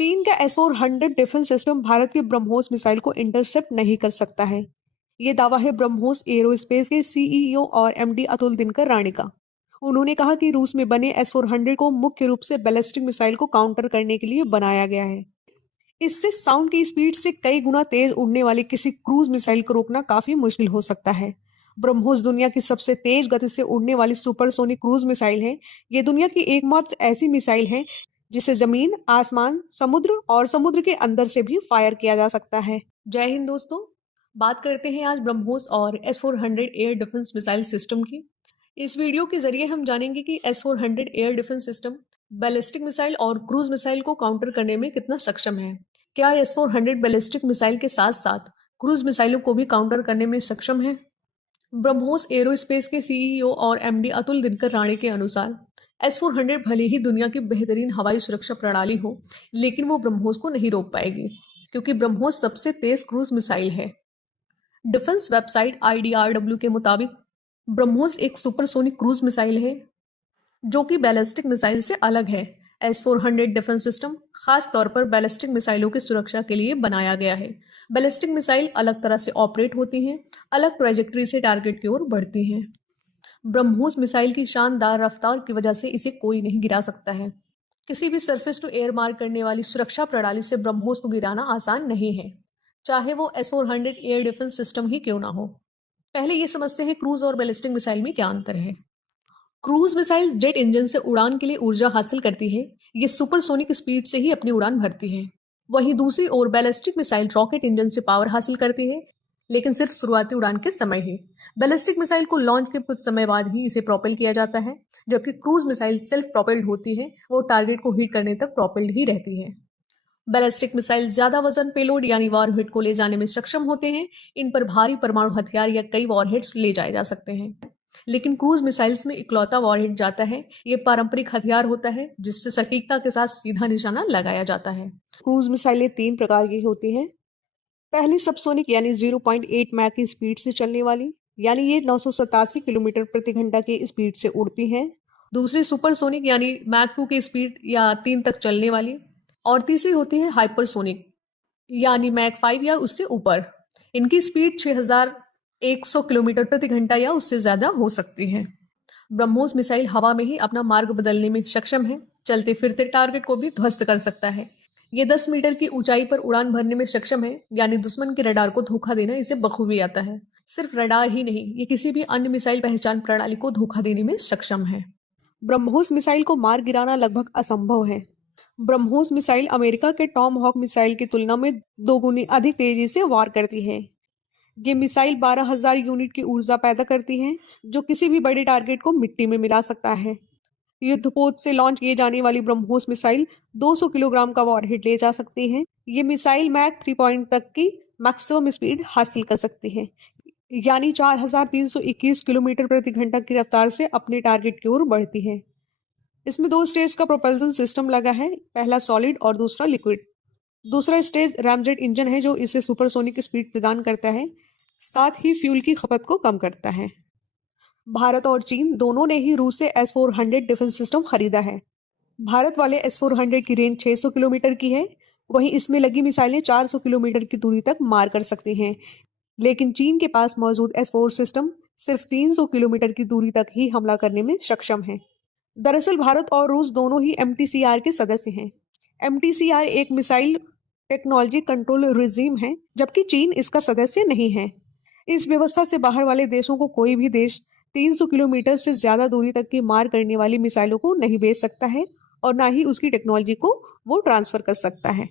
चीन का S-400 defence system Bharat की ब्रह्मोस मिसाइल को इंटरसेप्ट नहीं कर सकता है। ये दावा है ब्रह्मोस एरोस्पेस के सीईओ और एमडी अतुल दिनकर राणे का। उन्होंने कहा कि रूस में बने S-400 को मुख्य रूप से बैलिस्टिक मिसाइल को काउंटर करने के लिए बनाया गया है। इससे साउंड की स्पीड से कई गुना तेज उड़ने वाली किसी क्रूज मिसाइल को रोकना काफी मुश्किल हो सकता है। ब्रह्मोस दुनिया की सबसे तेज गति से उड़ने वाली सुपरसोनिक क्रूज मिसाइल है। ये दुनिया की एकमात्र ऐसी मिसाइल है जिसे जमीन, आसमान, समुद्र और समुद्र के अंदर से भी फायर किया जा सकता है। जय हिंद दोस्तों, बात करते हैं आज ब्रह्मोस और S-400 air defence missile system की। इस वीडियो के जरिए हम जानेंगे कि S-400 air defence system ballistic missile और क्रूज मिसाइल को काउंटर करने में कितना सक्षम है। क्या S-400 बैलिस्टिक मिसाइल के साथ साथ क्रूज मिसाइलों को भी काउंटर करने में सक्षम है? ब्रह्मोस एरोस्पेस के सीईओ और एमडी अतुल दिनकर राणे के अनुसार S-400 भले ही दुनिया की बेहतरीन हवाई सुरक्षा प्रणाली हो, लेकिन वो ब्रह्मोस को नहीं रोक पाएगी, क्योंकि ब्रह्मोस सबसे तेज क्रूज मिसाइल है। डिफेंस वेबसाइट IDRW के मुताबिक ब्रह्मोस एक सुपरसोनिक क्रूज मिसाइल है जो कि बैलिस्टिक मिसाइल से अलग है। S-400 डिफेंस सिस्टम खास तौर पर बैलिस्टिक मिसाइलों की सुरक्षा के लिए बनाया गया है। बैलिस्टिक मिसाइल अलग तरह से ऑपरेट होती हैं, अलग ट्रैजेक्टरी से टारगेट की ओर बढ़ती हैं। ब्रह्मोस मिसाइल की शानदार रफ्तार की वजह से इसे कोई नहीं गिरा सकता है। किसी भी सरफेस टू एयर मार करने वाली सुरक्षा प्रणाली से ब्रह्मोस को गिराना आसान नहीं है, चाहे वो S-400 एयर डिफेंस सिस्टम ही क्यों ना हो। पहले ये समझते हैं क्रूज और बैलिस्टिक मिसाइल में क्या अंतर है। क्रूज मिसाइल जेट इंजन से उड़ान के लिए ऊर्जा हासिल करती है। ये सुपरसोनिक स्पीड से ही अपनी उड़ान भरती है। वहीं दूसरी ओर बैलिस्टिक मिसाइल रॉकेट इंजन से पावर हासिल करती है, लेकिन सिर्फ शुरुआती उड़ान के समय ही। बैलिस्टिक मिसाइल को लॉन्च के कुछ समय बाद ही इसे प्रोपेल किया जाता है, जबकि क्रूज मिसाइल सेल्फ प्रोपेल्ड होती है, वो टारगेट को हिट करने तक प्रोपेल्ड ही रहती है। बैलिस्टिक मिसाइल ज्यादा वजन पेलोड यानी वॉरहेड को ले जाने में सक्षम होते हैं। इन पर भारी परमाणु हथियार या कई वॉरहेड्स ले जाए जा सकते हैं, लेकिन क्रूज मिसाइल्स में इकलौता वॉरहेड जाता है। ये पारंपरिक हथियार होता है जिससे सटीकता के साथ सीधा निशाना लगाया जाता है। क्रूज मिसाइलें 3 प्रकार की होती हैं। पहली सबसोनिक यानी 0.8 मैक की स्पीड से चलने वाली, यानी ये 987 किलोमीटर प्रति घंटा की स्पीड से उड़ती हैं। दूसरी सुपरसोनिक यानी मैक 2 की स्पीड या 3 तक चलने वाली, और तीसरी होती है हाइपरसोनिक यानी मैक 5 या उससे ऊपर। इनकी स्पीड 6100 किलोमीटर प्रति घंटा या उससे ज्यादा हो सकती है। ब्रह्मोस मिसाइल हवा में ही अपना मार्ग बदलने में सक्षम है, चलते फिरते टारगेट को भी ध्वस्त कर सकता है। ये 10 मीटर की ऊंचाई पर उड़ान भरने में सक्षम है, यानी दुश्मन के रडार को धोखा देना इसे बखूबी आता है। सिर्फ रडार ही नहीं, ये किसी भी अन्य मिसाइल पहचान प्रणाली को धोखा देने में सक्षम है। ब्रह्मोस मिसाइल को मार गिराना लगभग असंभव है। ब्रह्मोस मिसाइल अमेरिका के टॉम हॉक मिसाइल की तुलना में 2 गुनी अधिक तेजी से वार करती है। ये मिसाइल 12,000 यूनिट की ऊर्जा पैदा करती है, जो किसी भी बड़े टारगेट को मिट्टी में मिला सकता है। युद्धपोत से लॉन्च किए जाने वाली ब्रह्मोस मिसाइल 200 किलोग्राम का वॉरहेड ले जा सकती है। ये मिसाइल मैक 3 पॉइंट तक की मैक्सिमम स्पीड हासिल कर सकती है, यानी 4321 किलोमीटर प्रति घंटा की रफ्तार से अपने टारगेट की ओर बढ़ती है। इसमें 2 स्टेज का प्रोपल्सन सिस्टम लगा है, पहला सॉलिड और दूसरा लिक्विड। दूसरा स्टेज रैमजेट इंजन है जो इसे सुपरसोनिक स्पीड प्रदान करता है, साथ ही फ्यूल की खपत को कम करता है। भारत और चीन दोनों ने ही रूस से S-400 डिफेंस सिस्टम खरीदा है। भारत वाले S-400 की रेंज 600 किलोमीटर की है, वहीं इसमें लगी मिसाइलें 400 किलोमीटर की दूरी तक मार कर सकती हैं। लेकिन चीन के पास मौजूद S-4 सिस्टम सिर्फ 300 किलोमीटर की दूरी तक ही हमला करने में सक्षम है। दरअसल भारत और रूस दोनों ही MTCR के सदस्य हैं। MTCR एक मिसाइल टेक्नोलॉजी कंट्रोल रिजीम है, जबकि चीन इसका सदस्य नहीं है। इस व्यवस्था से बाहर वाले देशों को कोई भी देश 300 किलोमीटर से ज्यादा दूरी तक की मार करने वाली मिसाइलों को नहीं बेच सकता है, और ना ही उसकी टेक्नोलॉजी को वो ट्रांसफर कर सकता है।